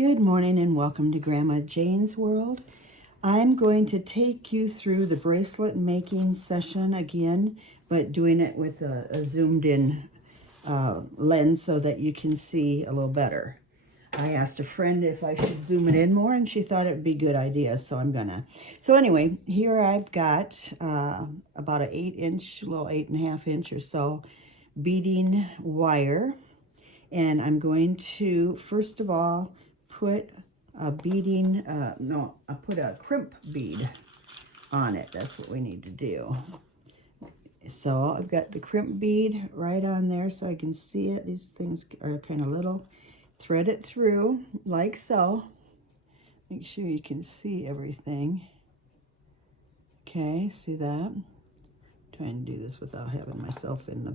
Good morning and welcome to Grandma Jane's World. I'm going to take you through the bracelet making session again, but doing it with a zoomed in lens so that you can see a little better. I asked a friend if I should zoom it in more and she thought it would be a good idea, so I'm gonna. So anyway, here I've got about an 8-inch, little 8.5 inch or so beading wire. And I'm going to, first of all, put a beading, I put a crimp bead on it. That's what we need to do. So I've got the crimp bead right on there so I can see it. These things are kind of little. Thread it through like so. Make sure you can see everything. Okay, see that? Trying to do this without having myself in the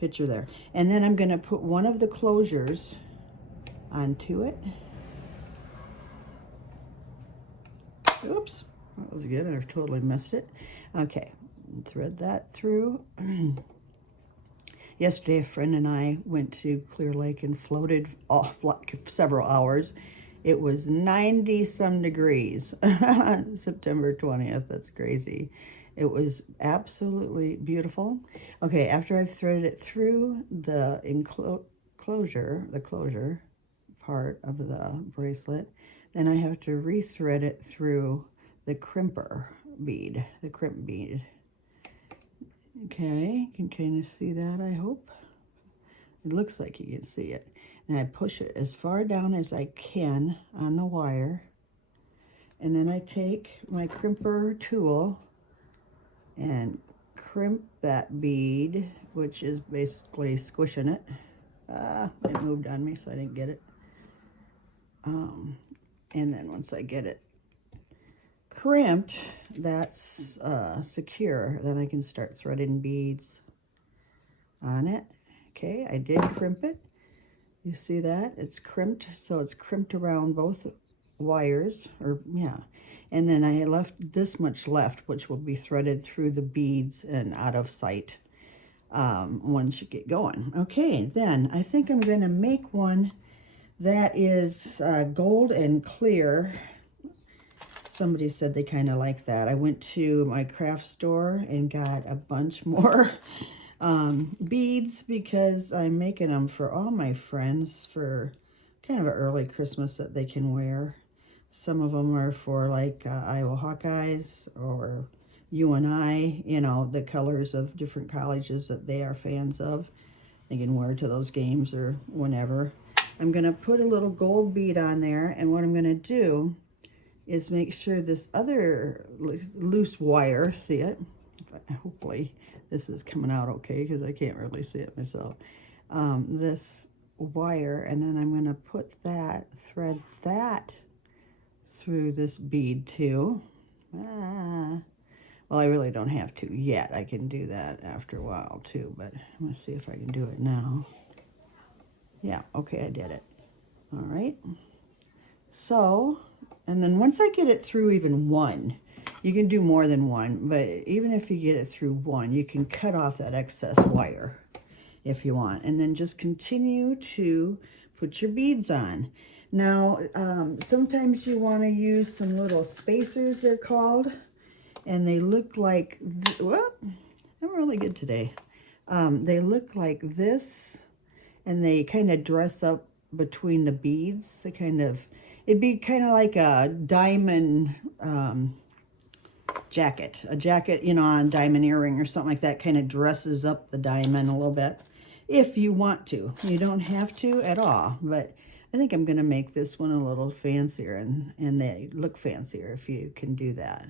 picture there. And then I'm going to put one of the closures onto it. Oops, that was good. I totally missed it. Okay, thread that through. Yesterday, a friend and I went to Clear Lake and floated off like several hours. It was 90-some degrees. September 20th, that's crazy. It was absolutely beautiful. Okay, after I've threaded it through the closure part of the bracelet, then I have to rethread it through the crimper bead, the crimp bead. Okay, you can kind of see that, I hope. It looks like you can see it. And I push it as far down as I can on the wire. And then I take my crimper tool and crimp that bead, which is basically squishing it. It moved on me, so I didn't get it. And then once I get it crimped, that's secure. Then I can start threading beads on it. Okay, I did crimp it. You see that? It's crimped, so it's crimped around both wires, and then I left this much left, which will be threaded through the beads and out of sight once you get going. Okay, then I think I'm going to make one that is gold and clear. Somebody said they kind of like that. I went to my craft store and got a bunch more beads because I'm making them for all my friends for kind of an early Christmas that they can wear. Some of them are for like Iowa Hawkeyes or UNI, you know, the colors of different colleges that they are fans of. They can wear to those games or whenever. I'm going to put a little gold bead on there, and what I'm going to do is make sure this other loose wire, see it? Hopefully this is coming out okay because I can't really see it myself. This wire, and then I'm going to put that, thread that through this bead too. Well, I really don't have to yet. I can do that after a while too, but I'm going to see if I can do it now. Yeah, okay, I did it. All right. So, and then once I get it through even one, you can do more than one, but even if you get it through one, you can cut off that excess wire if you want, and then just continue to put your beads on. Now, sometimes you want to use some little spacers, they're called, and they look like, well, I'm really good today. They look like this, and they kind of dress up between the beads. They kind of, it'd be kind of like a diamond jacket. A jacket, you know, on a diamond earring or something like that, kind of dresses up the diamond a little bit. If you want to. You don't have to at all, but I think I'm going to make this one a little fancier, and they look fancier if you can do that.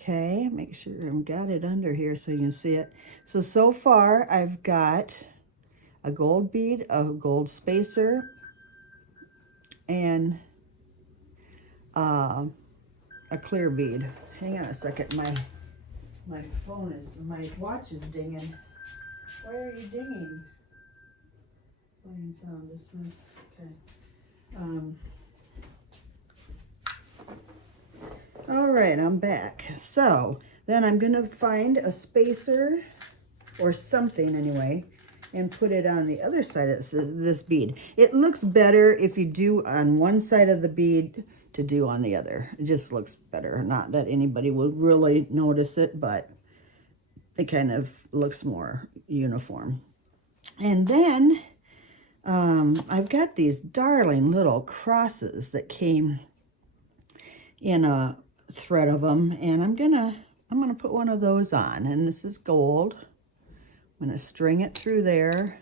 Okay, make sure I've got it under here so you can see it. So far I've got a gold bead, a gold spacer, and a clear bead. Hang on a second, my phone is, my watch is dinging. Why are you dinging? Playing sound dismiss. Okay. All right, I'm back. So then I'm gonna find a spacer or something anyway, and put it on the other side of this bead. It looks better if you do on one side of the bead to do on the other. It just looks better. Not that anybody would really notice it, but it kind of looks more uniform. And then I've got these darling little crosses that came in a thread of them, and I'm gonna put one of those on, and this is gold. I'm gonna string it through there.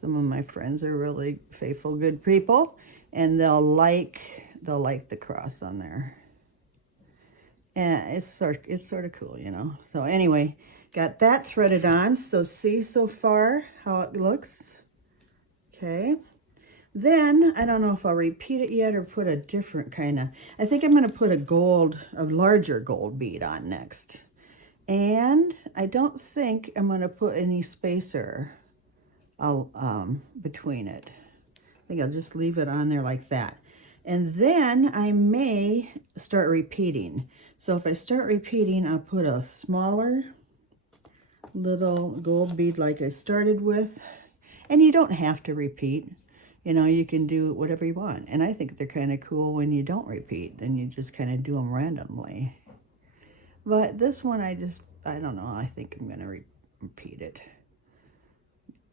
Some of my friends are really faithful, good people, and they'll like the cross on there. And it's sort of cool, you know. So anyway, got that threaded on. So see so far how it looks. Okay. Then I don't know if I'll repeat it yet or put a different kind of. I think I'm going to put a larger gold bead on next. And I don't think I'm going to put any spacer between it. I think I'll just leave it on there like that. And then I may start repeating. So if I start repeating, I'll put a smaller little gold bead like I started with. And you don't have to repeat. You know, you can do whatever you want. And I think they're kind of cool when you don't repeat. Then you just kind of do them randomly. But this one, I don't know. I think I'm going to repeat it.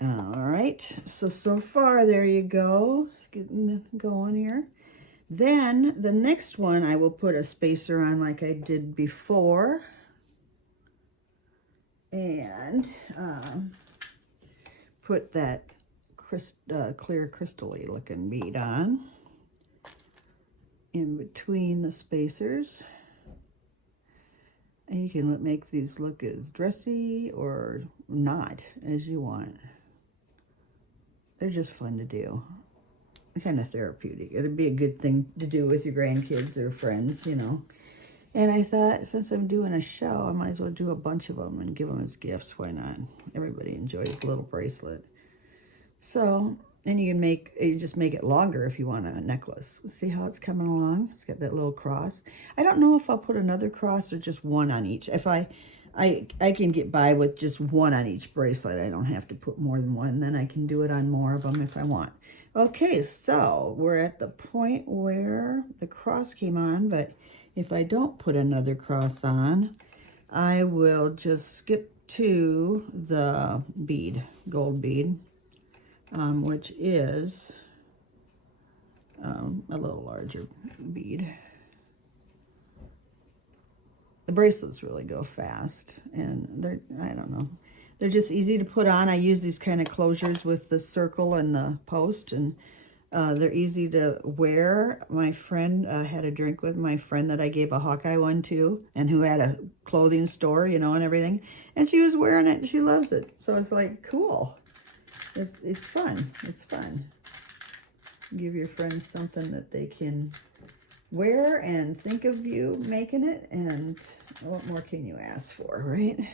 All right. So far, there you go. It's getting going here. Then the next one, I will put a spacer on like I did before. And put that clear crystal-y looking bead on in between the spacers. And you can make these look as dressy or not as you want. They're just fun to do. Kind of therapeutic. It'd be a good thing to do with your grandkids or friends, you know. And I thought, since I'm doing a show, I might as well do a bunch of them and give them as gifts. Why not? Everybody enjoys a little bracelet. So, and you just make it longer if you want a necklace. See how it's coming along? It's got that little cross. I don't know if I'll put another cross or just one on each. If I can get by with just one on each bracelet. I don't have to put more than one. Then I can do it on more of them if I want. Okay, so we're at the point where the cross came on, but if I don't put another cross on, I will just skip to the bead, gold bead, which is a little larger bead. The bracelets really go fast, and I don't know. They're just easy to put on. I use these kind of closures with the circle and the post, and they're easy to wear. My friend had a drink with my friend that I gave a Hawkeye one to, and who had a clothing store, you know, and everything. And she was wearing it, and she loves it. So it's like, cool. It's fun. It's fun. Give your friends something that they can wear and think of you making it, and what more can you ask for, right?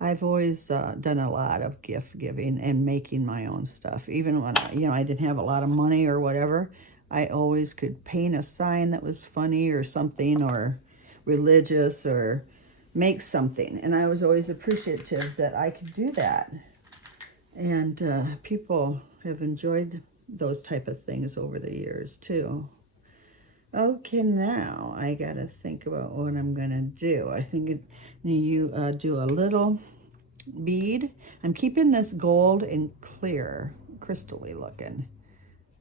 I've always done a lot of gift giving and making my own stuff. Even when I didn't have a lot of money or whatever, I always could paint a sign that was funny or something, or religious, or make something. And I was always appreciative that I could do that. And people have enjoyed those type of things over the years too. Okay, now I gotta think about what I'm gonna do. I think you do a little bead. I'm keeping this gold and clear, crystal-y looking.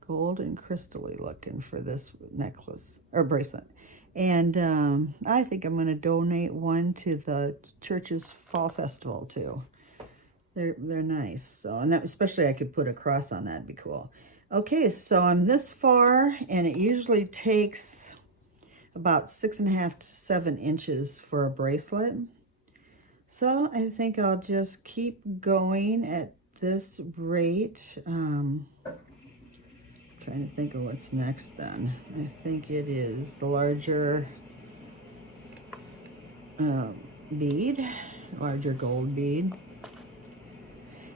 Gold and crystal-y looking for this necklace or bracelet. And I think I'm gonna donate one to the church's fall festival too. They're nice. So, and that, especially I could put a cross on that, would be cool. Okay, so I'm this far, and it usually takes about 6.5 to 7 inches for a bracelet. So I think I'll just keep going at this rate. Trying to think of what's next then. I think it is the larger bead, larger gold bead.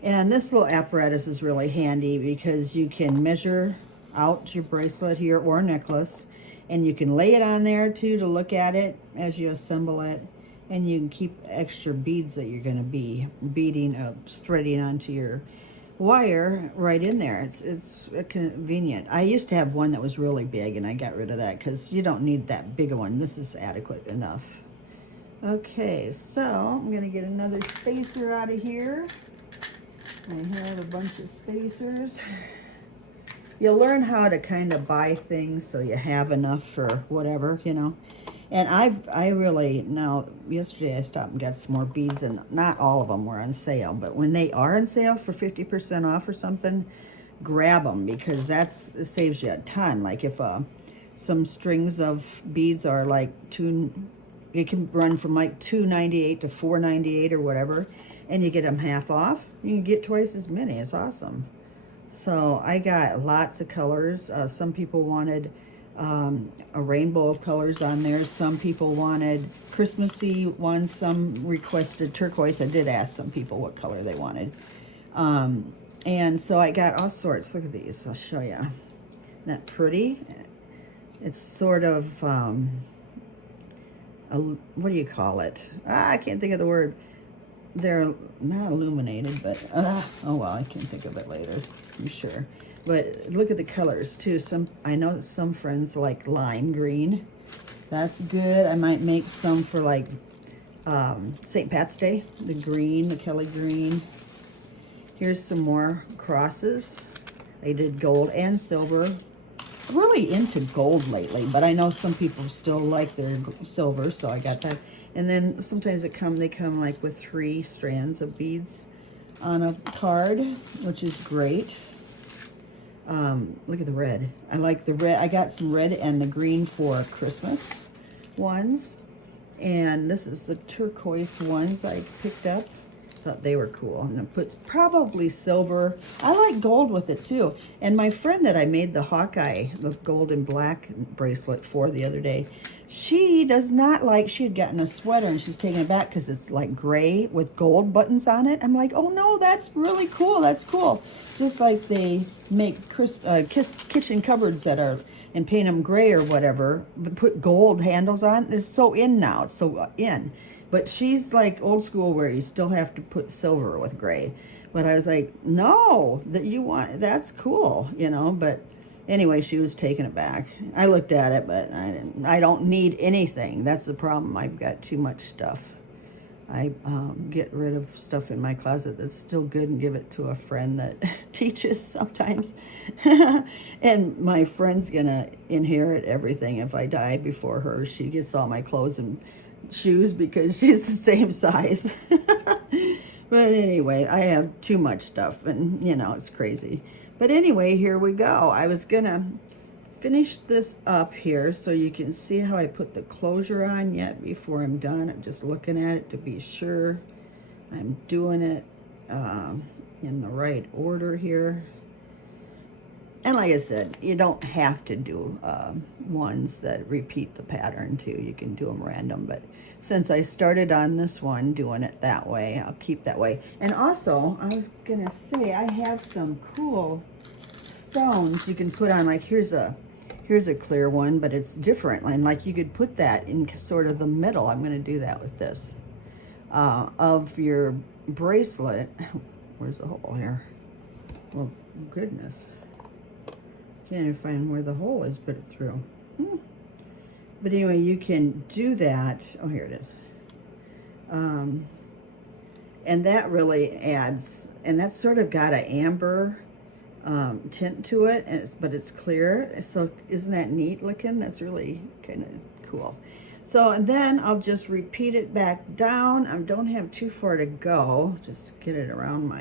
And this little apparatus is really handy because you can measure out your bracelet here or necklace, and you can lay it on there too to look at it as you assemble it. and you can keep extra beads that you're going to be beading up, threading onto your wire right in there. It's convenient. I used to have one that was really big, and I got rid of that because you don't need that big a one. This is adequate enough. Okay, so I'm going to get another spacer out of here. I have a bunch of spacers. You'll learn how to kind of buy things so you have enough for whatever, you know. And I really, now, yesterday I stopped and got some more beads, and not all of them were on sale, but when they are on sale for 50% off or something, grab them, because it saves you a ton. Like if some strings of beads are like it can run from like $2.98 to $4.98 or whatever, and you get them half off, you can get twice as many. It's awesome. So I got lots of colors. Some people wanted a rainbow of colors on there. Some people wanted Christmassy ones. Some requested turquoise. I did ask some people what color they wanted. And so I got all sorts. Look at these. I'll show you. Isn't that pretty? It's sort of, what do you call it? I can't think of the word. They're not illuminated, but, oh well, I can think of it later, I'm sure. But look at the colors too. I know some friends like lime green. That's good. I might make some for like St. Pat's Day. The green, the Kelly green. Here's some more crosses. I did gold and silver. I'm really into gold lately, but I know some people still like their silver, so I got that. And then sometimes they come like with 3 strands of beads on a card, which is great. Look at the red. I like the red. I got some red and the green for Christmas ones. And this is the turquoise ones I picked up. Thought they were cool. And it puts probably silver. I like gold with it too. And my friend that I made the Hawkeye, the gold and black bracelet for the other day, she does not like, she had gotten a sweater and she's taking it back because it's like gray with gold buttons on it. I'm like, oh no, that's really cool. That's cool. Just like they make kitchen cupboards that are, and paint them gray or whatever, but put gold handles on. It's so in now. It's so in. But she's like old school where you still have to put silver with gray. But I was like, no, that's cool, you know. But anyway, she was taking it back. I looked at it, but I don't need anything. That's the problem. I've got too much stuff. I get rid of stuff in my closet that's still good and give it to a friend that teaches sometimes. And my friend's gonna inherit everything if I die before her. She gets all my clothes and shoes because she's the same size. But anyway, I have too much stuff, and you know, it's crazy. But anyway, here we go. I was gonna finish this up here so you can see how I put the closure on yet before I'm done. I'm just looking at it to be sure I'm doing it in the right order here. And like I said, you don't have to do ones that repeat the pattern too. You can do them random, but since I started on this one doing it that way, I'll keep that way. And also, I was gonna say, I have some cool stones you can put on. Like here's a clear one, but it's different. And like you could put that in sort of the middle. I'm gonna do that with this of your bracelet. Where's the hole here? Well, goodness. Can't even find where the hole is, put it through. But anyway, you can do that. Oh, here it is. And that really adds, and that's sort of got an amber tint to it, and but it's clear. So isn't that neat looking? That's really kind of cool. So, and then I'll just repeat it back down. I don't have too far to go. Just get it around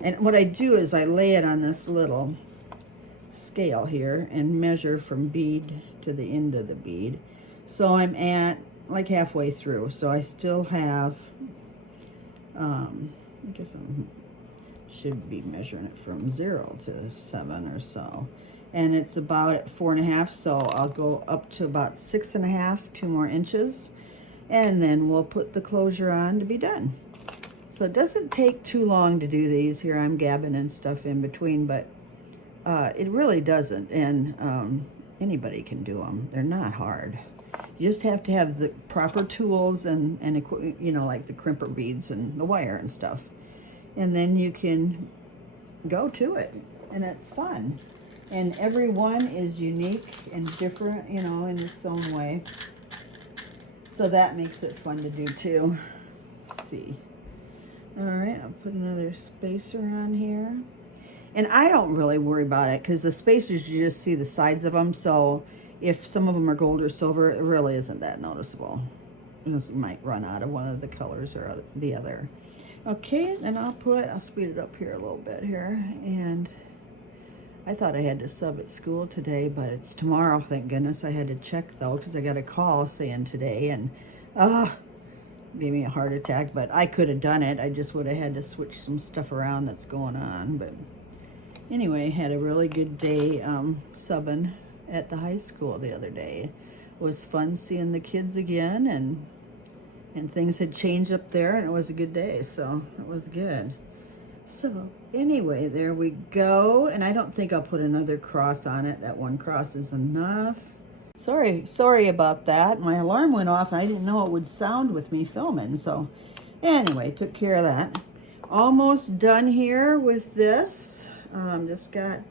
and what I do is I lay it on this little scale here and measure from bead to the end of the bead. So I'm at like halfway through, so I still have I guess I should be measuring it from 0 to 7 or so, and it's about at 4.5, so I'll go up to about 6.5, 2 more inches, and then we'll put the closure on to be done. So it doesn't take too long to do these. Here I'm gabbing and stuff in between, but it really doesn't, and anybody can do them. They're not hard. You just have to have the proper tools and you know, like the crimper beads and the wire and stuff. And then you can go to it, and it's fun. And every one is unique and different, you know, in its own way. So that makes it fun to do too. Let's see. All right, I'll put another spacer on here. And I don't really worry about it because the spacers, you just see the sides of them. So if some of them are gold or silver, it really isn't that noticeable. You might run out of one of the colors or the other. Okay, then I'll speed it up here a little bit here. And I thought I had to sub at school today, but it's tomorrow, thank goodness. I had to check though, because I got a call saying today, and gave me a heart attack, but I could have done it. I just would have had to switch some stuff around that's going on. But anyway, had a really good day subbing at the high school the other day. It was fun seeing the kids again, and things had changed up there, and it was a good day, so it was good. So anyway, there we go. And I don't think I'll put another cross on it. That one cross is enough. Sorry about that. My alarm went off and I didn't know it would sound with me filming. So anyway, took care of that. Almost done here with this. Just got a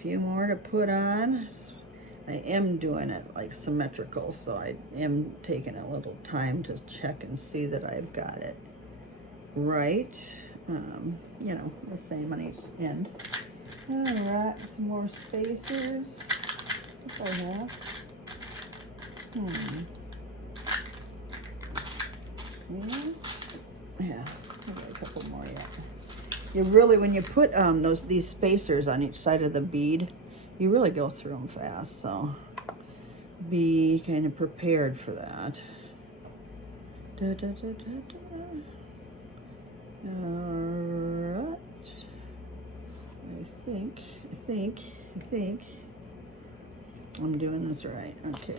few more to put on. I am doing it like symmetrical, so I am taking a little time to check and see that I've got it right. You know, the same on each end. All right, some more spacers. What I have. Yeah, I've got a couple more yet. You really, when you put these spacers on each side of the bead, you really go through them fast. So be kind of prepared for that. Da, da, da, da, da. Alright, I think I'm doing this right. Okay.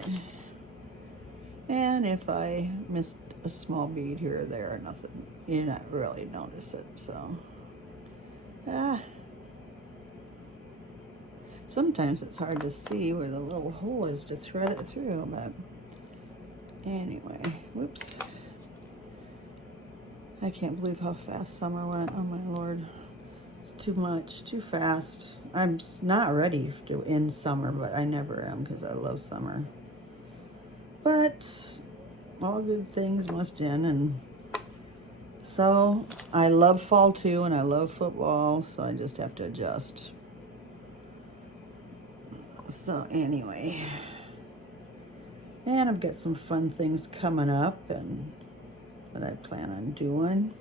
And if I missed a small bead here or there, nothing, you not really notice it. So, sometimes it's hard to see where the little hole is to thread it through, but anyway, whoops. I can't believe how fast summer went. Oh my Lord. It's too much, too fast. I'm not ready to end summer, but I never am because I love summer. But all good things must end, and so I love fall too, and I love football, so I just have to adjust. So anyway, and I've got some fun things coming up and that I plan on doing.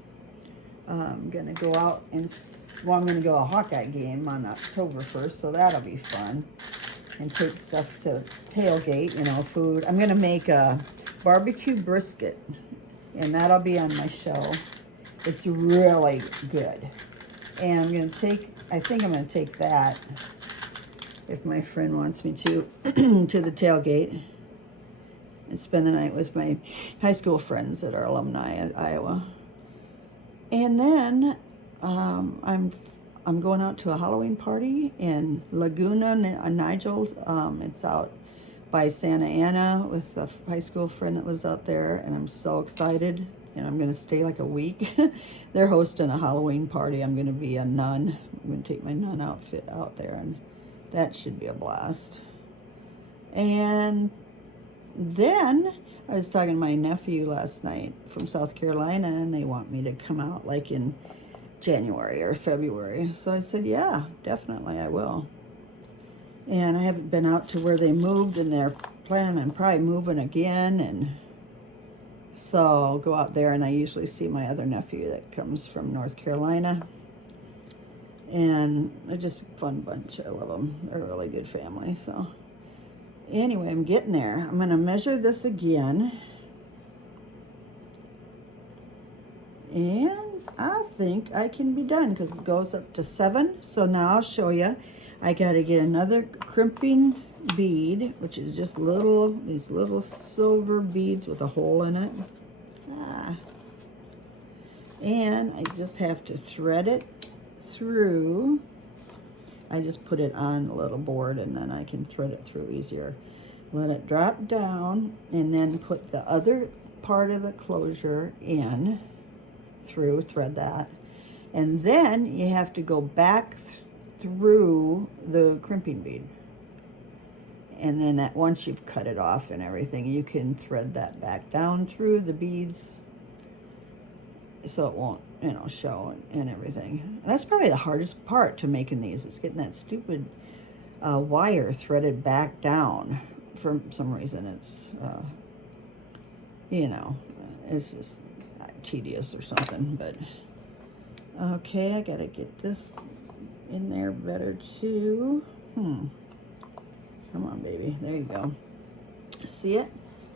I'm gonna go out and, well, I'm gonna go to a Hawkeye game on October 1st, so that'll be fun. And take stuff to tailgate, you know, food. I'm gonna make a barbecue brisket, and that'll be on my show. It's really good. And I'm gonna take, I think I'm gonna take that, if my friend wants me to, to the tailgate and spend the night with my high school friends that are alumni at Iowa. And then I'm going out to a Halloween party in Laguna, Nigel's. It's out by Santa Ana with a high school friend that lives out there, and I'm so excited. And I'm going to stay like a week. They're hosting a Halloween party. I'm going to be a nun. I'm going to take my nun outfit out there, and that should be a blast. And then I was talking to my nephew last night from South Carolina, and they want me to come out like in January or February. So I said, yeah, definitely I will. And I haven't been out to where they moved, and they're planning on probably moving again. And so I'll go out there, and I usually see my other nephew that comes from North Carolina. And they're just a fun bunch. I love them. They're a really good family. So anyway, I'm getting there. I'm going to measure this again. And I think I can be done because it goes up to 7. So now I'll show you. I got to get another crimping bead, which is just these little silver beads with a hole in it. And I just have to thread it through. I just put it on a little board, and then I can thread it through easier. Let it drop down, and then put the other part of the closure in through, thread that. And then you have to go back through the crimping bead. And then that once you've cut it off and everything, you can thread that back down through the beads so it won't, you know, show and everything. And that's probably the hardest part to making these, is getting that stupid wire threaded back down. For some reason it's, you know, it's just tedious or something. But okay, I gotta get this in there better too. Come on, baby. There you go. See it?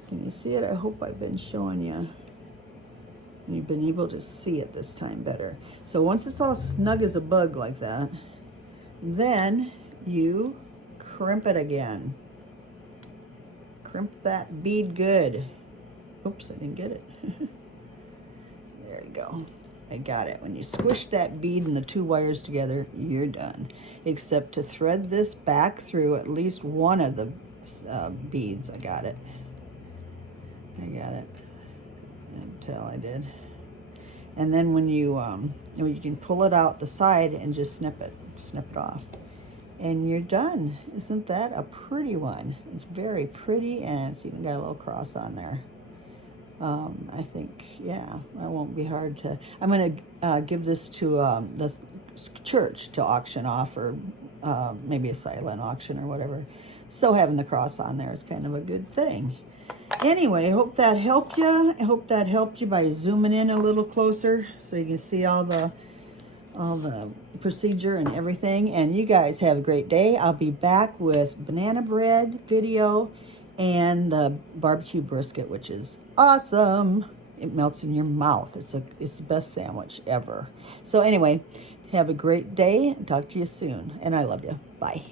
Can you see it? I hope I've been showing you. You've been able to see it this time better. So once it's all snug as a bug like that, then you crimp it again. Crimp that bead good. Oops, I didn't get it. There you go. I got it. When you squish that bead and the two wires together, you're done. Except to thread this back through at least one of the beads. I got it. I got it. Until I did. And then when you can pull it out the side and just snip it off. And you're done. Isn't that a pretty one? It's very pretty, and it's even got a little cross on there. I think, yeah, it won't be hard to. I'm going to give this to the church to auction off, or maybe a silent auction or whatever. So having the cross on there is kind of a good thing. Anyway, I hope that helped you. I hope that helped you by zooming in a little closer so you can see all the procedure and everything. And you guys have a great day. I'll be back with banana bread video and the barbecue brisket, which is awesome. It melts in your mouth. It's the best sandwich ever. So anyway, have a great day and talk to you soon. And I love you. Bye.